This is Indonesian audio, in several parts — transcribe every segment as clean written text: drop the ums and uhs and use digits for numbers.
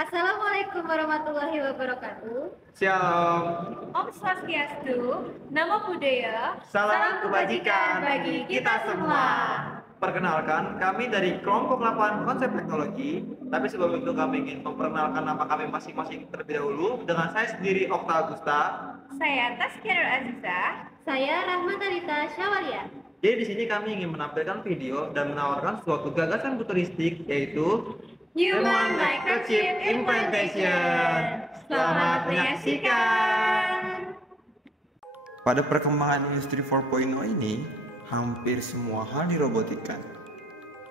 Assalamualaikum warahmatullahi wabarakatuh. Shalom, Om Swastiastu, Namo Buddhaya, salam kebajikan bagi kita semua. Perkenalkan, kami dari kelompok 8 konsep teknologi. Tapi sebelum itu kami ingin memperkenalkan nama kami masing-masing terlebih dahulu. Dengan saya sendiri, Okta Agusta. Saya Tazkiyah Nur Azizah. Saya Rahmat Arita Syawalia. Jadi di sini kami ingin menampilkan video dan menawarkan suatu gagasan futuristik, yaitu Human Microchip Implantation. Selamat menyaksikan. Pada perkembangan industri 4.0 ini, hampir semua hal dirobotikan.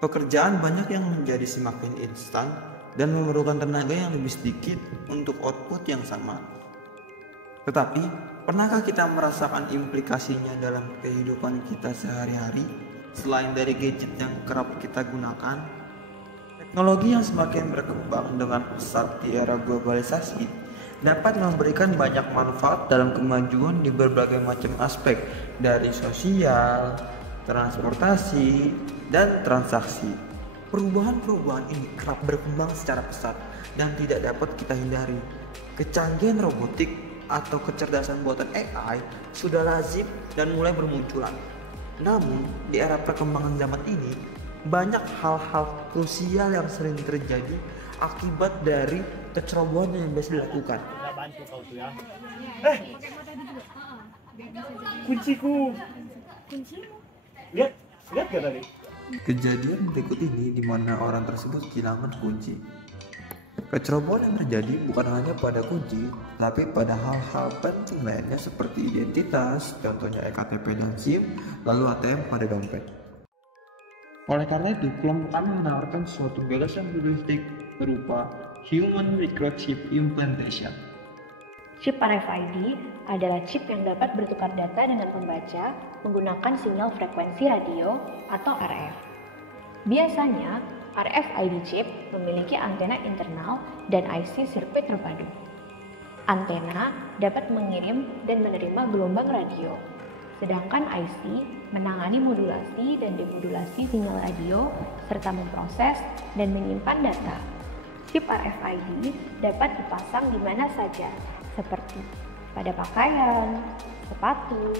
Pekerjaan banyak yang menjadi semakin instan dan memerlukan tenaga yang lebih sedikit untuk output yang sama. Tetapi, pernahkah kita merasakan implikasinya dalam kehidupan kita sehari-hari selain dari gadget yang kerap kita gunakan? Teknologi yang semakin berkembang dengan pesat di era globalisasi dapat memberikan banyak manfaat dalam kemajuan di berbagai macam aspek, dari sosial, transportasi, dan transaksi. Perubahan-perubahan ini kerap berkembang secara pesat dan tidak dapat kita hindari. Kecanggihan robotik atau kecerdasan buatan AI sudah lazim dan mulai bermunculan. Namun, di era perkembangan zaman ini, banyak hal-hal krusial yang sering terjadi akibat dari kecerobohan yang biasa dilakukan. Bantu kau tuh ya. Kunciku. Lihat gak tadi? Kejadian berikut ini di mana orang tersebut kehilangan kunci. Kecerobohan yang terjadi bukan hanya pada kunci, tapi pada hal-hal penting lainnya seperti identitas, contohnya ektp dan SIM, lalu ATM pada dompet. Oleh karena itu, kelompok kami menawarkan suatu gagasan futuristik berupa Human Microchip Implantation. Chip RFID adalah chip yang dapat bertukar data dengan pembaca menggunakan sinyal frekuensi radio atau RF. Biasanya, RFID chip memiliki antena internal dan IC sirkuit terpadu. Antena dapat mengirim dan menerima gelombang radio, sedangkan IC menangani modulasi dan demodulasi sinyal radio serta memproses dan menyimpan data. Chip RFID dapat dipasang di mana saja, seperti pada pakaian, sepatu,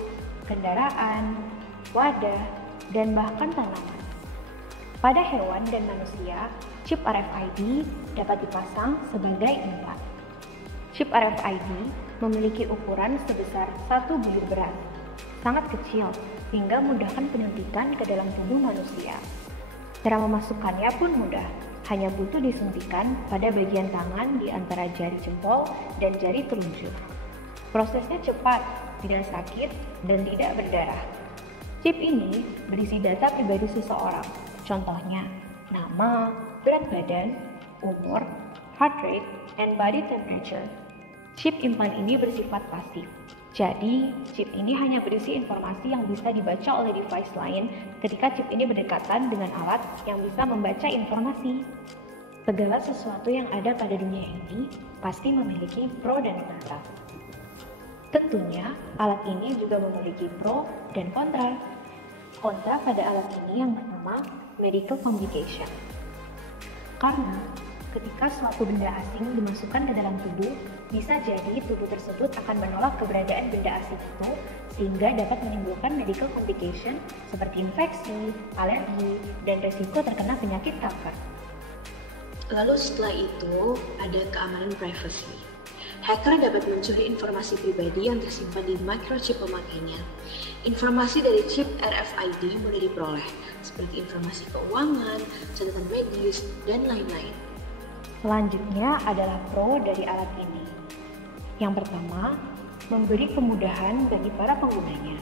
kendaraan, wadah, dan bahkan tanaman. Pada hewan dan manusia, chip RFID dapat dipasang sebagai implan. Chip RFID memiliki ukuran sebesar 1 bulir beras, sangat kecil hingga memudahkan penyuntikan ke dalam tubuh manusia. Cara memasukkannya pun mudah, hanya butuh disuntikan pada bagian tangan di antara jari jempol dan jari telunjuk. Prosesnya cepat, tidak sakit, dan tidak berdarah. Chip ini berisi data pribadi seseorang, contohnya nama, berat badan, umur, heart rate, and body temperature. Chip implan ini bersifat pasif. Jadi, chip ini hanya berisi informasi yang bisa dibaca oleh device lain ketika chip ini berdekatan dengan alat yang bisa membaca informasi. Segala sesuatu yang ada pada dunia ini pasti memiliki pro dan kontra. Tentunya, alat ini juga memiliki pro dan kontra. Kontra pada alat ini yang bernama medical communication. Karena ketika suatu benda asing dimasukkan ke dalam tubuh, bisa jadi tubuh tersebut akan menolak keberadaan benda asing itu sehingga dapat menimbulkan medical complication seperti infeksi, alergi, dan resiko terkena penyakit kanker. Lalu setelah itu ada keamanan privacy. Hacker dapat mencuri informasi pribadi yang tersimpan di microchip pemakainya. Informasi dari chip RFID boleh diperoleh, seperti informasi keuangan, catatan medis, dan lain-lain. Selanjutnya adalah pro dari alat ini. Yang pertama, memberi kemudahan bagi para penggunanya.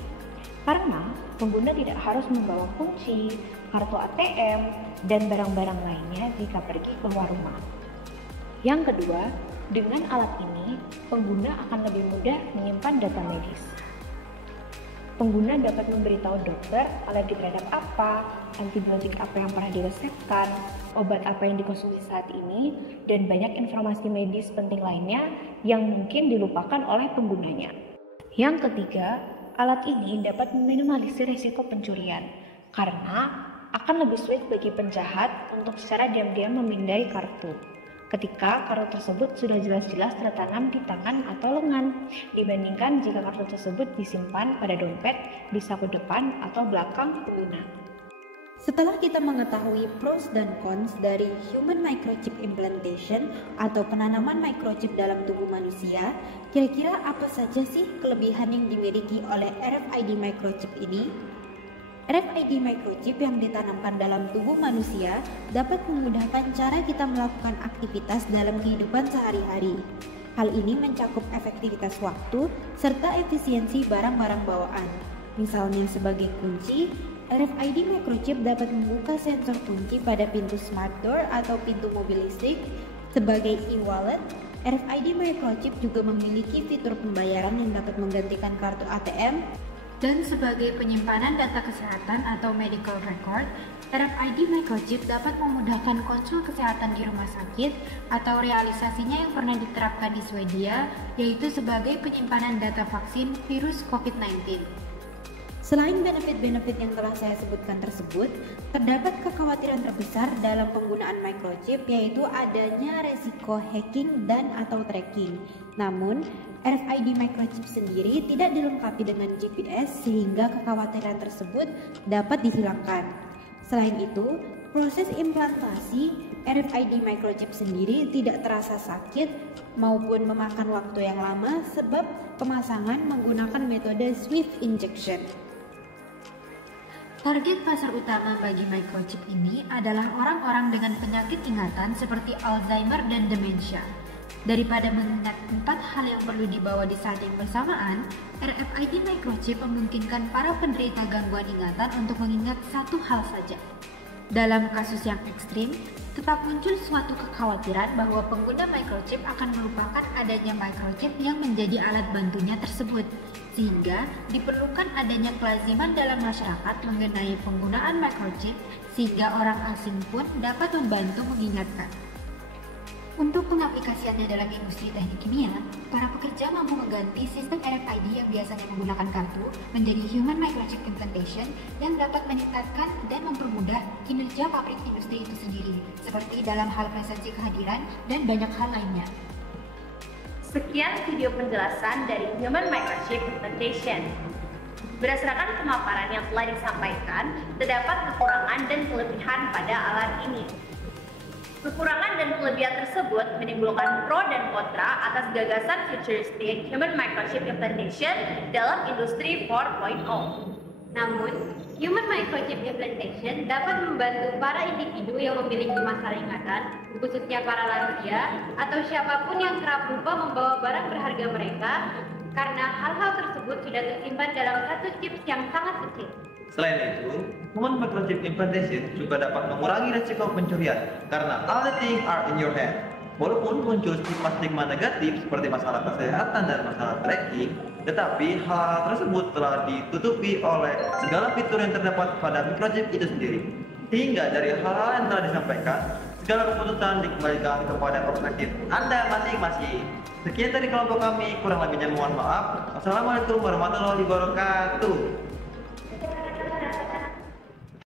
Karena pengguna tidak harus membawa kunci, kartu ATM, dan barang-barang lainnya jika pergi keluar rumah. Yang kedua, dengan alat ini, pengguna akan lebih mudah menyimpan data medis. Pengguna dapat memberitahu dokter alergi terhadap apa, antibiotik apa yang pernah diresepkan, obat apa yang dikonsumsi saat ini, dan banyak informasi medis penting lainnya yang mungkin dilupakan oleh penggunanya. Yang ketiga, alat ini dapat meminimalisir risiko pencurian, karena akan lebih sulit bagi penjahat untuk secara diam-diam memindai kartu. ketika kartu tersebut sudah jelas-jelas tertanam di tangan atau lengan, dibandingkan jika kartu tersebut disimpan pada dompet, di saku depan atau belakang pengguna. Setelah kita mengetahui pros dan cons dari human microchip implantation atau penanaman microchip dalam tubuh manusia, kira-kira apa saja sih kelebihan yang dimiliki oleh RFID microchip ini? RFID microchip yang ditanamkan dalam tubuh manusia dapat memudahkan cara kita melakukan aktivitas dalam kehidupan sehari-hari. Hal ini mencakup efektivitas waktu serta efisiensi barang-barang bawaan. Misalnya sebagai kunci, RFID microchip dapat membuka sensor kunci pada pintu smart door atau pintu mobil listrik. Sebagai e-wallet, RFID microchip juga memiliki fitur pembayaran yang dapat menggantikan kartu ATM. Dan sebagai penyimpanan data kesehatan atau medical record, RFID microchip dapat memudahkan konsul kesehatan di rumah sakit atau realisasinya yang pernah diterapkan di Swedia, yaitu sebagai penyimpanan data vaksin virus COVID-19. Selain benefit-benefit yang telah saya sebutkan tersebut, terdapat kekhawatiran terbesar dalam penggunaan microchip, yaitu adanya resiko hacking dan atau tracking. Namun, RFID microchip sendiri tidak dilengkapi dengan GPS sehingga kekhawatiran tersebut dapat dihilangkan. Selain itu, proses implantasi RFID microchip sendiri tidak terasa sakit maupun memakan waktu yang lama sebab pemasangan menggunakan metode Swift injection. Target pasar utama bagi microchip ini adalah orang-orang dengan penyakit ingatan seperti Alzheimer dan demensia. Daripada mengingat 4 hal yang perlu dibawa di saat yang bersamaan, RFID microchip memungkinkan para penderita gangguan ingatan untuk mengingat satu hal saja. Dalam kasus yang ekstrim, tetap muncul suatu kekhawatiran bahwa pengguna microchip akan melupakan adanya microchip yang menjadi alat bantunya tersebut, sehingga diperlukan adanya kelaziman dalam masyarakat mengenai penggunaan microchip sehingga orang asing pun dapat membantu mengingatkan. Untuk pengaplikasiannya dalam industri teknik kimia, para pekerja mampu mengganti sistem RFID yang biasanya menggunakan kartu menjadi human microchip implantation yang dapat meningkatkan dan mempermudah kinerja pabrik industri itu sendiri, seperti dalam hal presensi kehadiran dan banyak hal lainnya. Sekian video penjelasan dari human microchip implantation. Berdasarkan pemaparan yang telah disampaikan, terdapat kekurangan dan kelebihan pada alat ini. Kekurangan dan kelebihan tersebut menimbulkan pro dan kontra atas gagasan futuristik human microchip implantation dalam industri 4.0. Namun, human microchip implantation dapat membantu para individu yang memiliki masalah ingatan, khususnya para lansia atau siapapun yang kerap lupa membawa barang berharga mereka, karena hal-hal tersebut sudah tersimpan dalam satu chip yang sangat kecil. Selain itu, human microchip implantation juga dapat mengurangi resiko pencurian karena all the things are in your hand. Walaupun muncul stigma-stigma negatif seperti masalah kesehatan dan masalah tracking, tetapi hal tersebut telah ditutupi oleh segala fitur yang terdapat pada microchip itu sendiri. Sehingga dari hal-hal yang telah disampaikan, segala keputusan dikembalikan kepada perspektif Anda masing-masing. Sekian dari kelompok kami, kurang lebihnya mohon maaf. Wassalamualaikum warahmatullahi wabarakatuh.